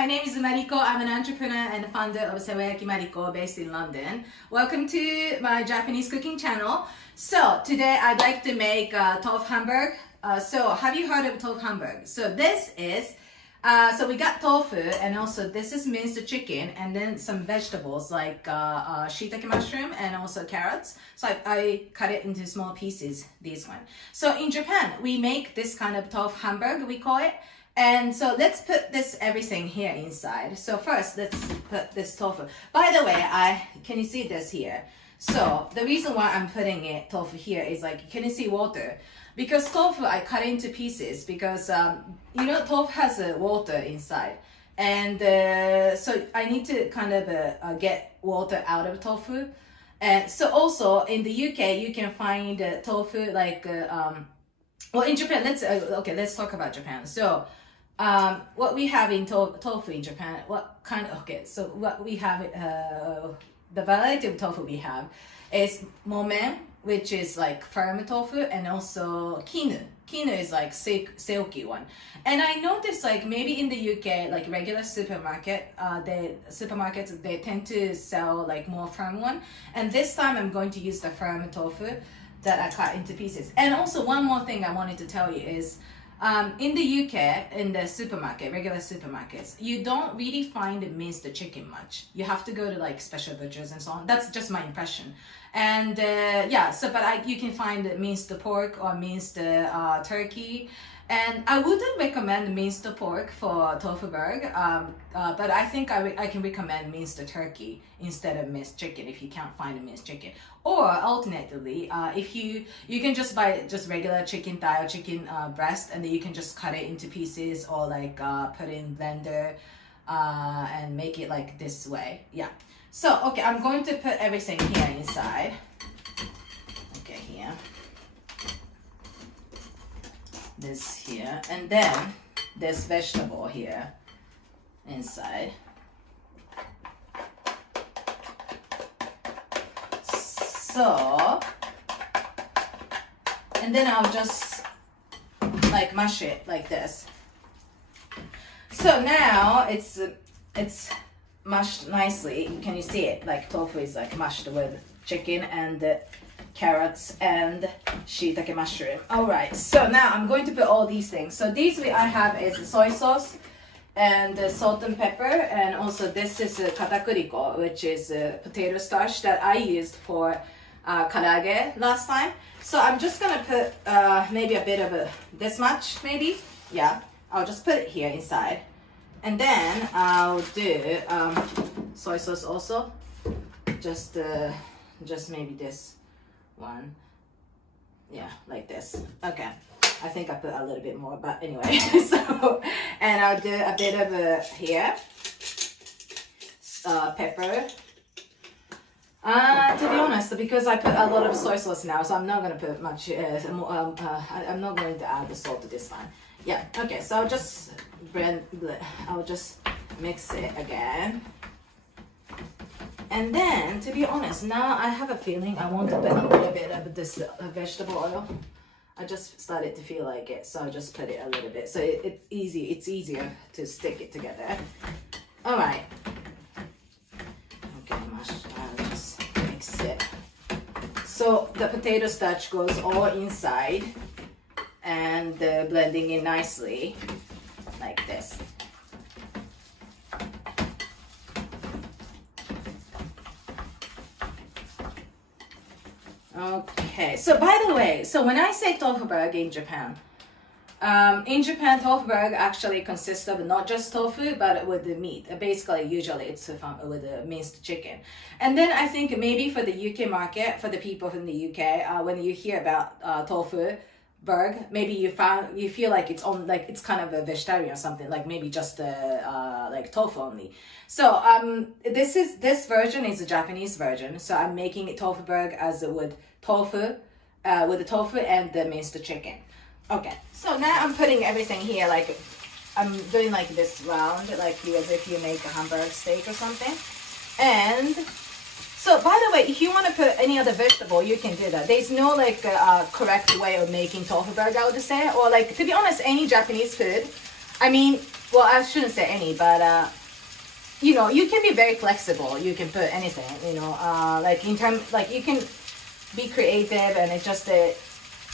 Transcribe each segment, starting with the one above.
my name is Mariko. I'm an entrepreneur and founder of Sewayaki Mariko based in London. Welcome to my Japanese cooking channel. So today I'd like to make Tofu Hamburg. So have you heard of Tofu Hamburg? So this is, so we got tofu and also this is minced chicken and then some vegetables like shiitake mushroom and also carrots. So I cut it into small pieces, this one. So in Japan, we make this kind of Tofu Hamburg, we call it. And so let's put this everything here inside. So first, let's put this tofu. By the way, can you see this here? So the reason why I'm putting it tofu here is like, can you see water? Because tofu, I cut into pieces because, you know, tofu has water inside. And so I need to kind of get water out of tofu. And so also in the UK, you can find tofu like, well, in Japan, let's talk about Japan. So what we have in tofu in Japan, so what we have, the variety of tofu we have is momen, which is like firm tofu, and also kinu. Kinu is like silky one. And I noticed like maybe in the UK, like regular supermarkets, they tend to sell like more firm one. And this time I'm going to use the firm tofu that I cut into pieces. And also one more thing I wanted to tell you is, in the UK, in the supermarket, regular supermarkets, you don't really find minced chicken much. You have to go to like special butchers and so on. That's just my impression. And yeah, so but you can find minced pork or minced turkey. And I wouldn't recommend minced pork for tofu burg, but I think I can recommend minced turkey instead of minced chicken if you can't find a minced chicken. Or alternatively, if you can just buy just regular chicken thigh or chicken breast, and then you can just cut it into pieces or like put it in blender and make it like this way. Yeah. So okay, I'm going to put everything here inside. Okay, here. This here, and then this vegetable here inside. So, and then I'll just like mash it like this. So now it's mashed nicely. Can you see it? Like tofu is like mashed with chicken and carrots and shiitake mushroom. All right, so now I'm going to put all these things. So these I have is soy sauce and salt and pepper, and also this is katakuriko, which is potato starch that I used for karage last time. So I'm just gonna put maybe a bit of this much, maybe. Yeah, I'll just put it here inside, and then I'll do soy sauce also. Just maybe this one, yeah, like this. Okay, I think I put a little bit more, but anyway. So, and I'll do a bit of here pepper. To be honest, because I put a lot of soy sauce now, so I'm not gonna put much. I'm not going to add the salt this time. Yeah. Okay. So I'll just I'll just mix it again. And then, to be honest, now I have a feeling I want to put a little bit of this vegetable oil. I just started to feel like it, so I just put it a little bit. So it's easier to stick it together. All right. Okay, I'll just mix it. So the potato starch goes all inside and blending in nicely like this. Okay, so by the way, so when I say tofu burg in Japan, tofu burg actually consists of not just tofu, but with the meat. Basically, usually it's with the minced chicken. And then I think maybe for the UK market, for the people from the UK, when you hear about tofu burg, maybe you feel like it's on, like it's kind of a vegetarian or something, like maybe just like tofu only. So this version is a Japanese version. So I'm making it tofu burg as with tofu, with the tofu and the minced chicken. Okay, so now I'm putting everything here, like I'm doing like this round, like as if you make a Hamburger steak or something. And so, by the way, if you want to put any other vegetable, you can do that. There's no correct way of making tofu burger, I would say. Or to be honest, any Japanese food, I mean, well, I shouldn't say any, but you know, you can be very flexible. You can put anything, you know, like in terms, like you can be creative, and it just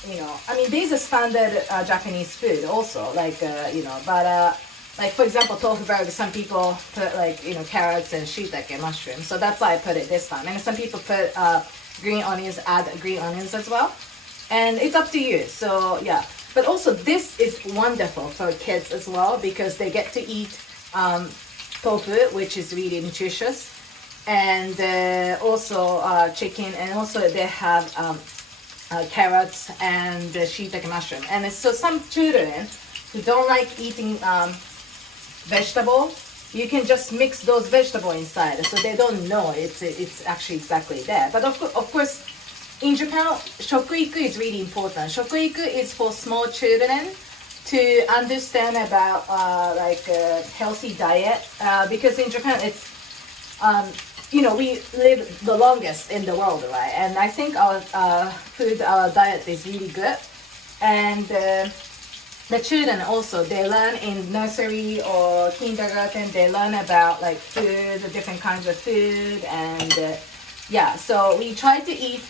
you know, I mean, there's a standard Japanese food also, like you know, but like for example, tofu burger, some people put like, you know, carrots and shiitake mushrooms, so that's why I put it this time. And some people put green onions, add green onions as well, and it's up to you. So yeah, but also this is wonderful for kids as well, because they get to eat tofu, which is really nutritious, and also chicken, and also they have carrots and shiitake mushroom. And so some children who don't like eating vegetable, you can just mix those vegetable inside, so they don't know it's actually exactly there. But of course, in Japan, shokuiku is really important. Shokuiku is for small children to understand about like a healthy diet, because in Japan it's you know, we live the longest in the world, right? And I think our food, our diet is really good. And the children also, they learn in nursery or kindergarten, they learn about like food, the different kinds of food. And yeah, so we try to eat,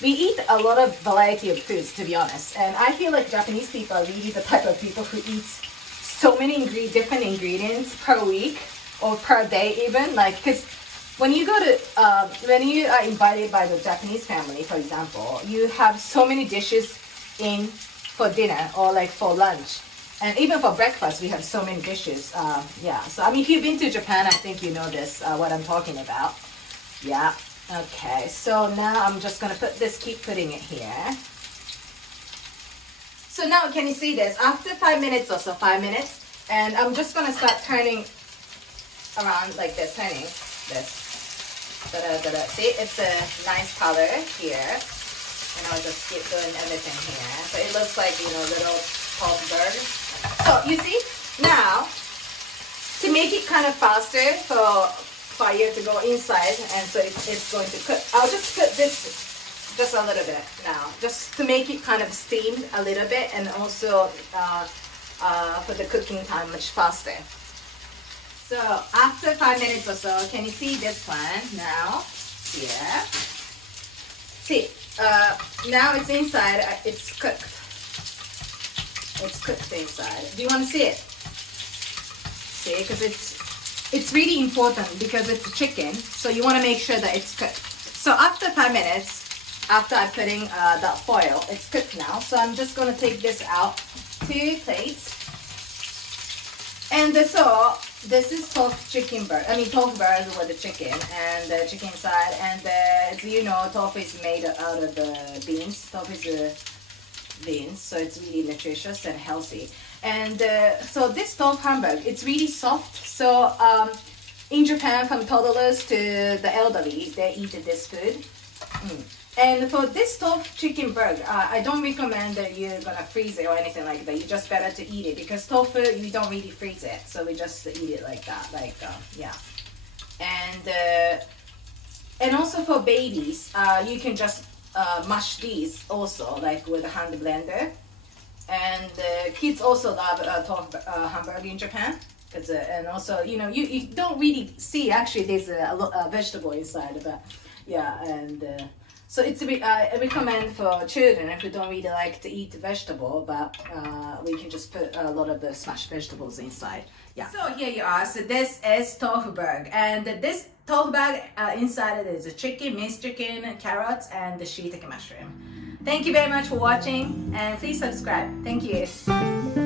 we eat a lot of variety of foods, to be honest. And I feel like Japanese people are really the type of people who eat so many different ingredients per week or per day even. Like, because when you go to, when you are invited by the Japanese family, for example, you have so many dishes in for dinner or like for lunch. And even for breakfast, we have so many dishes. Yeah, so I mean, if you've been to Japan, I think you know this, what I'm talking about. Yeah, okay. So now I'm just gonna put this, keep putting it here. So now, can you see this? After 5 minutes or so, 5 minutes, and I'm just gonna start turning around like this, turning this. See, it's a nice color here, and I'll just keep doing everything here. So it looks like, you know, little tofu burger. So you see, now to make it kind of faster for fire to go inside, and so it's going to cook. I'll just put this just a little bit now, just to make it kind of steamed a little bit, and also for the cooking time much faster. So after 5 minutes or so, can you see this one now? Here. See, now it's inside. It's cooked. It's cooked inside. Do you want to see it? See, because it's really important because it's chicken, so you want to make sure that it's cooked. So after 5 minutes, after I'm putting that foil, it's cooked now. So I'm just going to take this out, 2 plates. And so this is tofu chicken burger. I mean, tofu burger with the chicken and the chicken side. And as you know, tofu is made out of beans. Tofu is beans, so it's really nutritious and healthy. And so this tofu hamburg, it's really soft. So in Japan, from toddlers to the elderly, they eat this food. And for this tofu chicken burger, I don't recommend that you're gonna freeze it or anything like that. You just better to eat it, because tofu, you don't really freeze it, so we just eat it like that, like yeah. And also for babies, you can just mash these also, like with a hand blender. And kids also love tofu hamburger in Japan, because and also, you know, you don't really see actually there's a vegetable inside, but yeah. And so it's I recommend for children if you don't really like to eat vegetable, but we can just put a lot of the smashed vegetables inside. Yeah. So here you are. So this is tofu burg, and this tofu burg inside it is a chicken, minced chicken, carrots, and the shiitake mushroom. Thank you very much for watching, and please subscribe. Thank you.